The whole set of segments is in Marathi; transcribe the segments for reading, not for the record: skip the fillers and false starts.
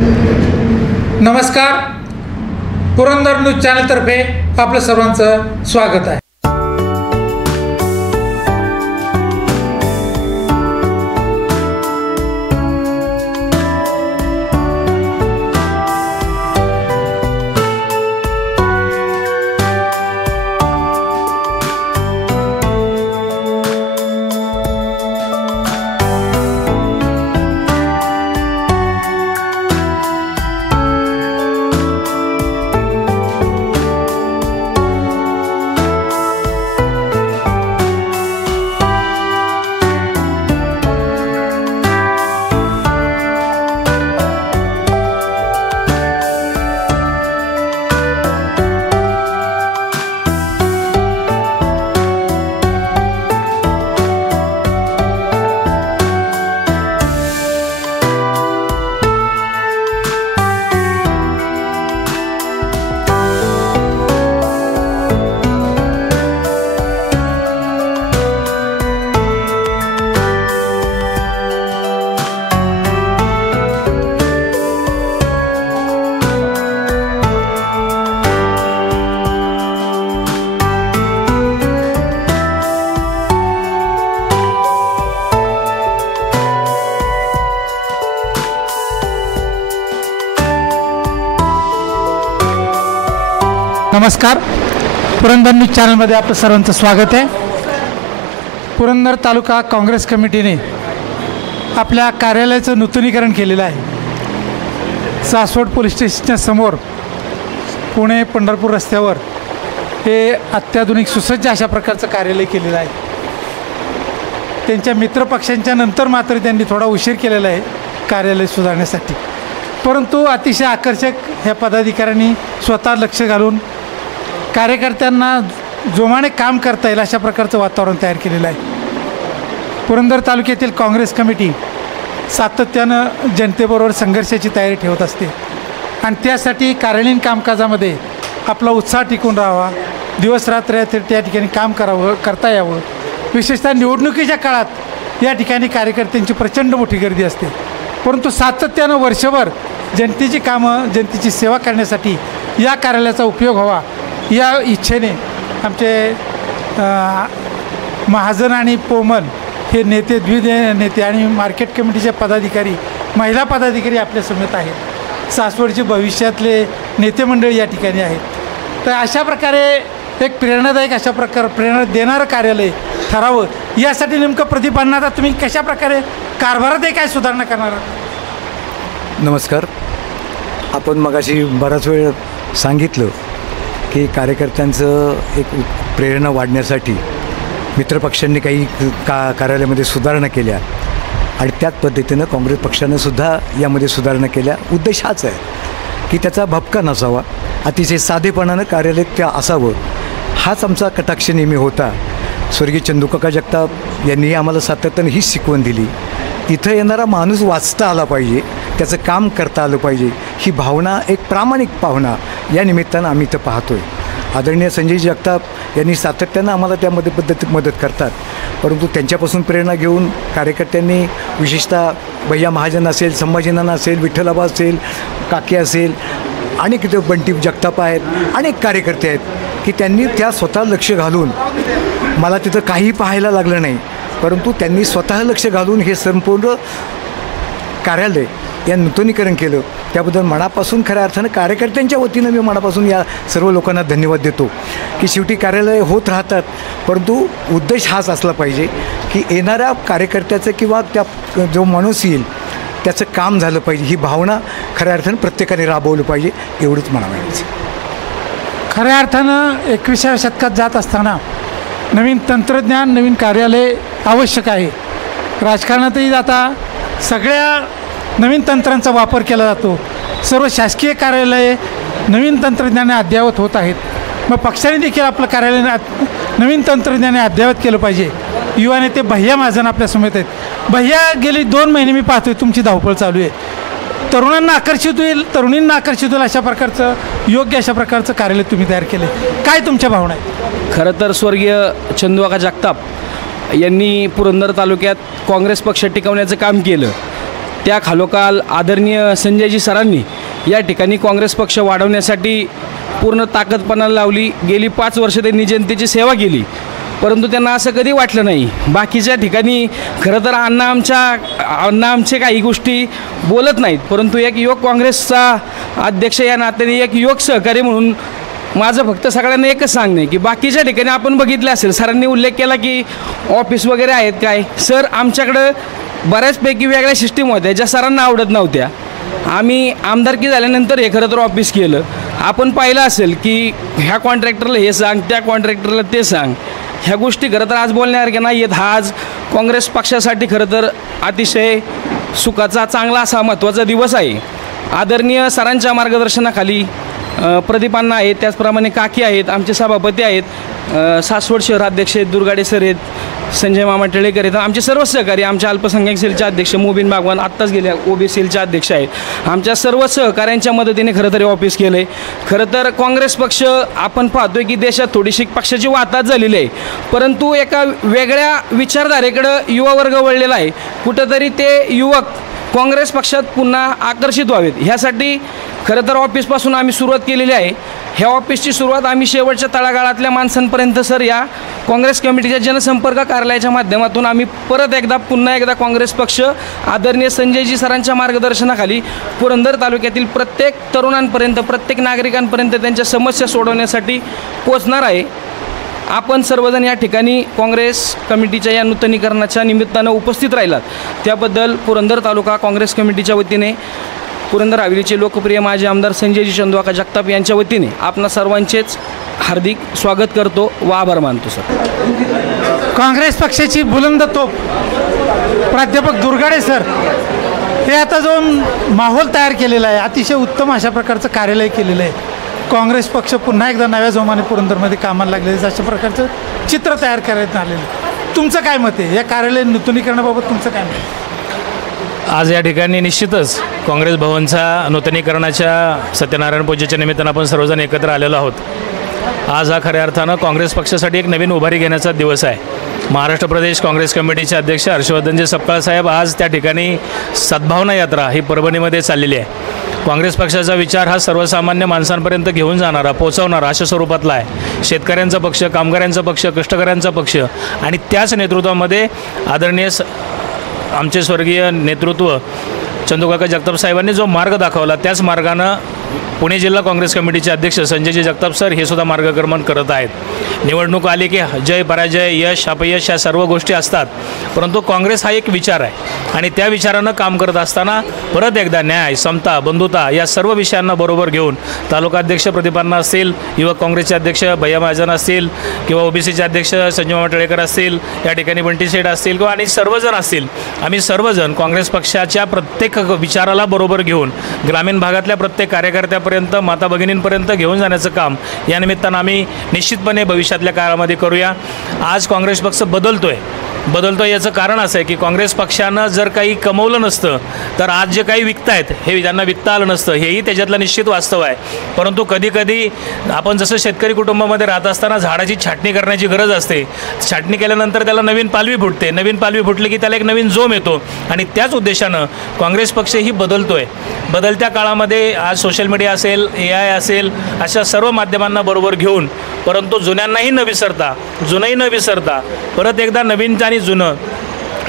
नमस्कार, पुरंदर न्यूज चॅनलतर्फे आपलं सर्वांचं स्वागत आहे. नमस्कार, पुरंदर न्यूज चॅनलमध्ये आपलं सर्वांचं स्वागत आहे. पुरंदर तालुका काँग्रेस कमिटीने आपल्या कार्यालयाचं नूतनीकरण केलेलं आहे. सासवड पोलीस स्टेशनच्या समोर पुणे पंढरपूर रस्त्यावर हे अत्याधुनिक सुसज्ज अशा प्रकारचं कार्यालय केलेलं आहे. त्यांच्या मित्रपक्षांच्या नंतर मात्र त्यांनी थोडा उशीर केलेला आहे कार्यालय सुधारण्यासाठी, परंतु अतिशय आकर्षक ह्या पदाधिकाऱ्यांनी स्वतः लक्ष घालून कार्यकर्त्यांना जोमाने काम करता येईल अशा प्रकारचं वातावरण तयार केलेलं आहे. पुरंदर तालुक्यातील काँग्रेस कमिटी सातत्यानं जनतेबरोबर संघर्षाची तयारी ठेवत असते आणि त्यासाठी कार्यालयीन कामकाजामध्ये आपला उत्साह टिकून राहावा, दिवसरात्र त्या ठिकाणी काम करता यावं. विशेषतः निवडणुकीच्या काळात या ठिकाणी कार्यकर्त्यांची प्रचंड मोठी गर्दी असते, परंतु सातत्यानं वर्षभर जनतेची कामं, जनतेची सेवा करण्यासाठी या कार्यालयाचा उपयोग व्हावा या इच्छेने आमचे महाजन आणि पोमन हे नेते, नेते आणि मार्केट कमिटीचे पदाधिकारी, महिला पदाधिकारी आपल्या समेत आहेत. सासवडचे भविष्यातले नेते मंडळी या ठिकाणी आहेत. तर अशा प्रकारे एक प्रेरणादायक अशा प्रेरणा देणारं कार्यालय ठरावं यासाठी नेमकं प्रतिपादन आता तुम्ही कशा प्रकारे कारभारात काय सुधारणा करणार? नमस्कार. आपण मगाशी बराच वेळ सांगितलं की कार्यकर्त्यांचं एक प्रेरणा वाढण्यासाठी मित्रपक्षांनी काही कार्यालयामध्ये सुधारणा केल्या आणि त्याच पद्धतीनं काँग्रेस पक्षानं सुद्धा यामध्ये सुधारणा केल्या. उद्देश हाच आहे की त्याचा भपका नसावा, अतिशय साधेपणानं कार्यालय त्या असावं, हाच आमचा कटाक्ष नेहमी होता. स्वर्गीय चंदूकाका जगताप यांनीही आम्हाला सातत्यानं हीच शिकवण दिली. इथं येणारा माणूस वाचता आला पाहिजे, त्याचं काम करता आलं पाहिजे, ही भावना, एक प्रामाणिक भावना या निमित्तानं आम्ही इथं पाहतो आहे. आदरणीय संजय जगताप यांनी सातत्यानं आम्हाला त्यामध्ये मदत करतात, परंतु त्यांच्यापासून प्रेरणा घेऊन कार्यकर्त्यांनी विशेषतः भैया महाजन असेल, संभाजीनाना असेल, विठ्ठलाबा असेल, काकी असेल, अनेक इथं बंटी जगताप आहेत, अनेक कार्यकर्ते आहेत की त्यांनी त्या स्वतः लक्ष घालून, मला तिथं काही पाहायला लागलं नाही, परंतु त्यांनी स्वतः लक्ष घालून हे संपूर्ण कार्यालय या नूतनीकरण केलं. त्याबद्दल मनापासून खऱ्या अर्थानं कार्यकर्त्यांच्या वतीनं मी मनापासून या सर्व लोकांना धन्यवाद देतो की शेवटी कार्यालय होत राहतात, परंतु उद्देश हाच असला पाहिजे की येणाऱ्या कार्यकर्त्याचं किंवा त्या जो माणूस येईल त्याचं काम झालं पाहिजे, ही भावना खऱ्या अर्थानं प्रत्येकाने राबवलं पाहिजे, एवढंच मला म्हणायचं. खऱ्या अर्थानं 21व्या शतकात जात असताना नवीन तंत्रज्ञान, नवीन कार्यालय आवश्यक आहे. राजकारणातही आता सगळ्या नवीन तंत्रांचा वापर केला जातो. सर्व शासकीय कार्यालये नवीन तंत्रज्ञाने अद्ययावत होत आहेत. मग पक्षाने देखील आपलं कार्यालय नवीन तंत्रज्ञाने अद्ययावत केलं पाहिजे. युवा नेते भैया महाजन आपल्या समेत आहेत. भैया, गेली 2 महिने मी पाहतोय तुमची धावपळ चालू आहे. तरुणांना आकर्षित होईल, तरुणींना आकर्षित होईल अशा प्रकारचं योग्य अशा प्रकारचं कार्यालय तुम्ही तयार केले. काय तुमच्या भावना आहेत? खरं तर स्वर्गीय चंदूकाका जगताप यांनी पुरंदर तालुक्यात काँग्रेस पक्ष टिकवण्याचं काम केलं. त्या खालोखाल आदरणीय संजयजी सरांनी या ठिकाणी काँग्रेस पक्ष वाढवण्यासाठी पूर्ण ताकदपणाला लावली. गेली 5 वर्ष त्यांनी जनतेची सेवा केली, परंतु त्यांना असं कधी वाटलं नाही. बाकीच्या ठिकाणी खरं तर अण्णा आमचे काही गोष्टी बोलत नाहीत, परंतु एक युवक काँग्रेसचा अध्यक्ष या नात्याने, एक युवक सहकारी म्हणून माझं फक्त सगळ्यांना एकच सांगणे की बाकीच्या ठिकाणी आपण बघितलं असेल, सरांनी उल्लेख केला की ऑफिस वगैरे आहेत काय. सर, आमच्याकडं बऱ्याचपैकी वेगळ्या सिस्टीम होत्या ज्या सरांना आवडत नव्हत्या. आम्ही आमदारकी झाल्यानंतर हे खरं तर ऑफिस केलं. आपण पाहिलं असेल की ह्या कॉन्ट्रॅक्टरला हे सांग, त्या कॉन्ट्रॅक्टरला ते सांग. ह्या गोष्टी खरं तर आज बोलण्यासारख्या नाही आहेत. हा आज काँग्रेस पक्षासाठी खरं तर अतिशय सुखाचा, चांगला असा महत्त्वाचा दिवस आहे. आदरणीय सरांच्या मार्गदर्शनाखाली प्रदीपांना आहेत, त्याचप्रमाणे काकी आहेत, आमचे सभापती आहेत, सासवड शहराध्यक्ष आहेत, दुर्गाडे सर आहेत, संजय मामा टिळेकर आहेत, आमचे सर्व सहकारी, आमच्या अल्पसंख्याक सेलचे अध्यक्ष मोबिन बागवान आत्ताच गेले ओबी सेलचे अध्यक्ष आहेत. आमच्या सर्व सहकाऱ्यांच्या मदतीने खरं तर ऑफिस केलं आहे. खरं तर काँग्रेस पक्ष आपण पाहतोय की देशात थोडीशी पक्षाची वाताहत झालेली आहे, परंतु एका वेगळ्या विचारधारेकडं युवा वर्ग वळलेला आहे. कुठंतरी ते युवक काँग्रेस पक्षात पुन्हा आकर्षित व्हावेत ह्यासाठी खरं तर ऑफिसपासून आम्ही सुरुवात केलेली आहे. ह्या ऑफिसची सुरुवात आम्ही शेवटच्या तळागाळातल्या माणसांपर्यंत सर या काँग्रेस कमिटीच्या जनसंपर्क कार्यालयाच्या माध्यमातून आम्ही पुन्हा एकदा काँग्रेस पक्ष आदरणीय संजयजी सरांच्या मार्गदर्शनाखाली पुरंदर तालुक्यातील प्रत्येक तरुणांपर्यंत, प्रत्येक नागरिकांपर्यंत त्यांच्या समस्या सोडवण्यासाठी पोचणार आहे. आपण सर्वजण या ठिकाणी काँग्रेस कमिटीच्या या नूतनीकरणाच्या निमित्तानं उपस्थित राहिलात त्याबद्दल पुरंदर तालुका काँग्रेस कमिटीच्या वतीने, पुरंदर हवेलीचे लोकप्रिय माजी आमदार संजयजी चंदुकाका जगताप यांच्या वतीने आपणा सर्वांचेच हार्दिक स्वागत करतो व आभार मानतो. सर, काँग्रेस पक्षाची बुलंद तोप प्राध्यापक दुर्गाडे सर हे आता जो माहोल तयार केलेला आहे, अतिशय उत्तम अशा प्रकारचं कार्यालय केलेलं आहे. काँग्रेस पक्ष पुन्हा एकदा नव्या जोमाने पुरंदरमध्ये कामाला लागलेलं अशा प्रकारचं चित्र तयार करण्यात आलेलं. तुमचं काय मत आहे या कार्यालय नूतनीकरणाबाबत? तुमचं काय मत आहे? आज या ठिकाणी निश्चितच काँग्रेस भवनच्या नूतनीकरणाच्या सत्यनारायण पूजेच्या निमित्तानं आपण सर्वजण एकत्र आलेलो आहोत. आज हा खऱ्या अर्थानं काँग्रेस पक्षासाठी एक नवीन उभारी घेण्याचा दिवस आहे. महाराष्ट्र प्रदेश काँग्रेस कमिटीचे अध्यक्ष हर्षवर्धनजी सपकाळ साहेब आज त्या ठिकाणी सद्भावना यात्रा ही परभणीमध्ये चाललेली आहे. काँग्रेस पक्षाचा विचार हा सर्वसामान्य माणसांपर्यंत घेऊन जाणारा, पोचवणारा अशा स्वरूपातला आहे. शेतकऱ्यांचा पक्ष, कामगारांचा पक्ष, कष्टकऱ्यांचा पक्ष आणि त्याच नेतृत्वामध्ये आदरणीय आमचे स्वर्गीय नेतृत्व चंदुकाका जगताप साहेबांनी जो मार्ग दाखवला त्याच मार्गानं पुणे जिल्हा काँग्रेस कमिटीचे अध्यक्ष संजयजी जगताप सर हे सुद्धा मार्गक्रमण करत आहेत. निवडणूक आली की जय पराजय, यश अपयश या सर्व गोष्टी असतात, परंतु काँग्रेस हा एक विचार आहे आणि त्या विचारानं काम करत असताना परत एकदा न्याय, समता, बंधुता या सर्व विषयांना बरोबर घेऊन तालुकाध्यक्ष प्रदीपांना असतील, युवक काँग्रेसचे अध्यक्ष भैया महाजन असतील किंवा ओबीसीचे अध्यक्ष संजय मामा टिळेकर असतील, या ठिकाणी बंटी शेठ असतील किंवा आणि सर्वजण असतील, आम्ही सर्वजण काँग्रेस पक्षाच्या प्रत्येक विचाराला बरोबर घेऊन ग्रामीण भागातल्या प्रत्येक कार्यकर्त्यापर्यंत, माता भगिनींपर्यंत घेऊन जाण्याचं काम या निमित्तानं आम्ही निश्चितपणे भविष्यातल्या काळामध्ये करूया. आज काँग्रेस पक्ष बदलतोय याचं कारण असं आहे की काँग्रेस पक्षानं जर काही कमवलं नसतं तर आज जे काही विकतायत हे त्यांना विकता आलं नसतं, हेही त्याच्यातलं निश्चित वास्तव आहे. परंतु कधीकधी आपण जसं शेतकरी कुटुंबामध्ये राहत असताना झाडाची छाटणी करण्याची गरज असते. छाटणी केल्यानंतर त्याला नवीन पालवी फुटते, नवीन पालवी फुटली की त्याला एक नवीन जोम येतो आणि त्याच उद्देशानं काँग्रेस पक्षही बदलतोय. बदलत्या काळामध्ये आज सोशल मीडिया असेल, AI असेल, अशा सर्व माध्यमांना बरोबर घेऊन, परंतु जुन्यांनाही न विसरता, जुनंही न विसरता, परत एकदा नवीन आणि जुनं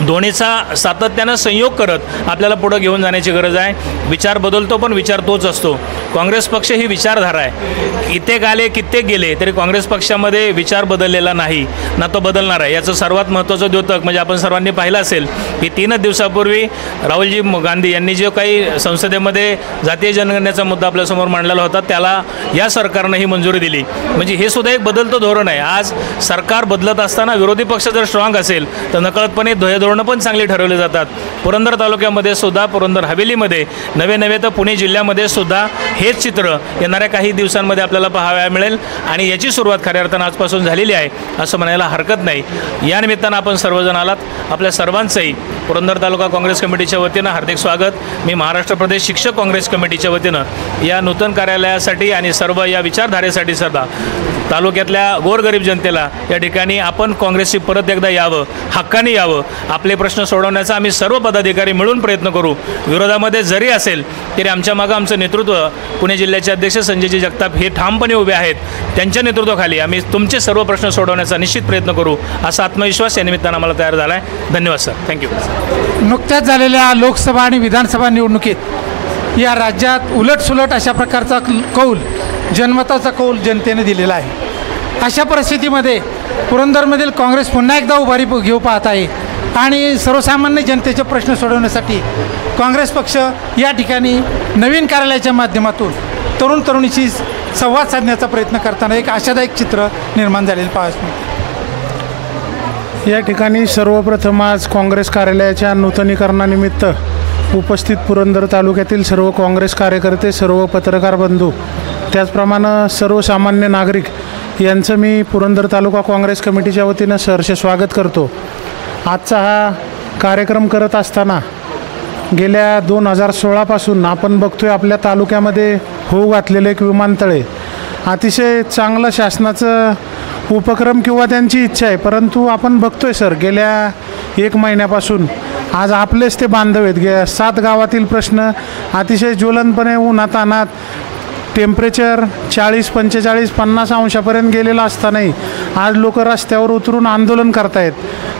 दोन्हीचा सातत्यानं संयोग करत आपल्याला पुढं घेऊन जाण्याची गरज आहे. विचार बदलतो पण विचार तोच असतो. काँग्रेस पक्ष ही विचारधारा आहे. कित्येक आले कित्येक गेले तरी काँग्रेस पक्षामध्ये विचार बदललेला नाही ना तो बदलणार आहे. याचं सर्वात महत्त्वाचं द्योतक म्हणजे आपण सर्वांनी पाहिलं असेल की 3 दिवसापूर्वी राहुलजी गांधी यांनी जो काही संसदेमध्ये जातीय जनगणनेचा मुद्दा आपल्यासमोर मांडलेला होता त्याला या सरकारनं ही मंजुरी दिली. म्हणजे हे सुद्धा एक बदलतं धोरण आहे. आज सरकार बदलत असताना विरोधी पक्ष जर स्ट्रॉंग असेल तर नकळतपणे धोरणं पण चांगली ठरवले जातात. पुरंदर तालुक्यामध्ये सुद्धा, पुरंदर हवेलीमध्ये नवे तर पुणे जिल्ह्यामध्ये सुद्धा हेच चित्र येणाऱ्या काही दिवसांमध्ये आपल्याला पाहायला मिळेल आणि याची सुरुवात खऱ्या अर्थानं आजपासून झालेली आहे असं म्हणायला हरकत नाही. या निमित्तानं आपण सर्वजण आलात, आपल्या सर्वांचंही पुरंदर तालुका काँग्रेस कमिटीच्या वतीनं हार्दिक स्वागत. मी महाराष्ट्र प्रदेश शिक्षक काँग्रेस कमिटीच्या वतीनं या नूतन कार्यालयासाठी आणि सर्व या विचारधारेसाठी सुद्धा तालुक्यातल्या गोरगरीब जनतेला या ठिकाणी आपण काँग्रेसची परत एकदा यावं, हक्काने यावं आपले प्रश्न सोडवण्याचा आम्ही सर्व पदाधिकारी मिळून प्रयत्न करू. विरोधामध्ये जरी असेल तरी आमच्या मागं आमचं नेतृत्व पुणे जिल्ह्याचे अध्यक्ष संजयजी जगताप हे ठामपणे उभे आहेत. त्यांच्या नेतृत्वाखाली आम्ही तुमचे सर्व प्रश्न सोडवण्याचा निश्चित प्रयत्न करू असा आत्मविश्वास या निमित्तानं आम्हाला तयार झाला आहे. धन्यवाद सर. थँक्यू. नुकत्याच झालेल्या लोकसभा आणि विधानसभा निवडणुकीत या राज्यात उलटसुलट अशा प्रकारचा कौल, जनमताचा कौल जनतेने दिलेला आहे. अशा परिस्थितीमध्ये पुरंदरमधील काँग्रेस पुन्हा एकदा उभारी घेऊ पाहत आहे आणि सर्वसामान्य जनतेचे प्रश्न सोडवण्यासाठी काँग्रेस पक्ष या ठिकाणी नवीन कार्यालयाच्या माध्यमातून तरुण तरुणीशी संवाद साधण्याचा प्रयत्न करताना एक आशादायक चित्र निर्माण झालेलं पाहायला मिळते. या ठिकाणी सर्वप्रथम आज काँग्रेस कार्यालयाच्या नूतनीकरणानिमित्त उपस्थित पुरंदर तालुक्यातील सर्व काँग्रेस कार्यकर्ते, सर्व पत्रकार बंधू, त्याचप्रमाणे सर्वसामान्य नागरिक यांचं मी पुरंदर तालुका काँग्रेस कमिटीच्या वतीनं सहर्ष स्वागत करतो. आजचा हा कार्यक्रम करत असताना गेल्या 2016पासून आपण बघतोय आपल्या तालुक्यामध्ये होऊ घातलेलं एक विमानतळ आहे. अतिशय चांगलं शासनाचं उपक्रम किंवा त्यांची इच्छा आहे, परंतु आपण बघतोय सर गेल्या 1 महिन्यापासून आज आपलेच ते बांधव आहेत. 7 गावातील प्रश्न अतिशय ज्वलंतपणे उन्हातान्हात टेम्परेचर 40, 45, 50 अंशापर्यंत गेलेला असतानाही आज लोक रस्त्यावर उतरून आंदोलन करतायत.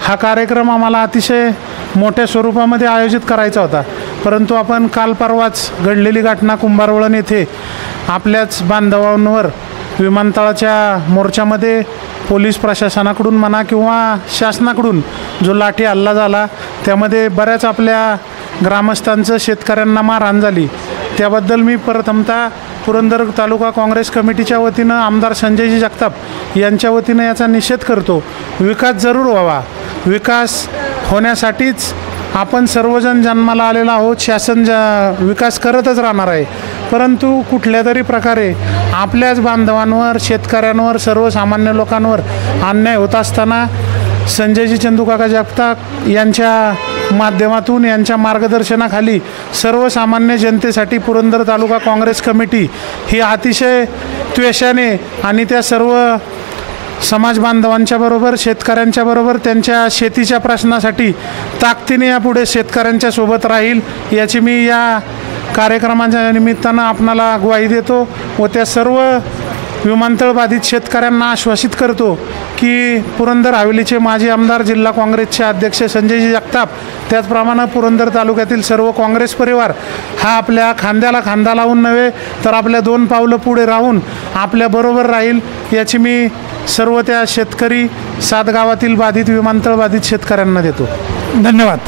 हा कार्यक्रम आम्हाला अतिशय मोठ्या स्वरूपामध्ये आयोजित करायचा होता, परंतु आपण काल परवाच घडलेली घटना कुंभारवळण येथे आपल्याच बांधवांवर विमानतळाच्या मोर्चामध्ये पोलीस प्रशासनाकडून म्हणा किंवा शासनाकडून जो लाठी हल्ला झाला, त्यामध्ये बऱ्याच आपल्या ग्रामस्थांचं, शेतकऱ्यांना मारहाण झाली. त्याबद्दल मी प्रथमतः पुरंदर तालुका काँग्रेस कमिटीच्या वतीनं आमदार संजयजी जगताप यांच्या वतीनं याचा निषेध करतो. विकास जरूर व्हावा. विकास होण्यासाठीच आपण सर्वजण जन्माला आलेलो आहोत. शासन विकास करतच राहणार आहे, परंतु कुठल्या तरी प्रकारे आपल्याच बांधवांवर, शेतकऱ्यांवर, सर्वसामान्य लोकांवर अन्याय होत असताना संजयजी चंदूकाका जगताप यांच्या माध्यमातून, यांच्या मार्गदर्शनाखाली सर्वसामान्य जनतेसाठी पुरंदर तालुका काँग्रेस कमिटी ही अतिशय त्वेषाने आणि त्या सर्व समाज बांधवांच्या बरोबर, शेतकऱ्यांच्या बरोबर, त्यांच्या शेतीच्या प्रश्नासाठी ताकदीने यापुढे शेतकऱ्यांच्या सोबत राहील याची मी या कार्यक्रमाच्या निमित्तानं आपणाला ग्वाही देतो व त्या सर्व विमानतळ बाधित शेतकऱ्यांना आश्वासित करतो की पुरंदर हवेलीचे माजी आमदार, जिल्हा काँग्रेसचे अध्यक्ष संजयजी जगताप, त्याचप्रमाणे पुरंदर तालुक्यातील सर्व काँग्रेस परिवार हा आपल्या खांद्याला खांदा लावून नव्हे तर आपल्या 2 पावलं पुढे राहून आपल्याबरोबर राहील याची मी सर्व त्या शेतकरी 7 गावातील बाधित, विमानतळ बाधित शेतकऱ्यांना देतो. धन्यवाद.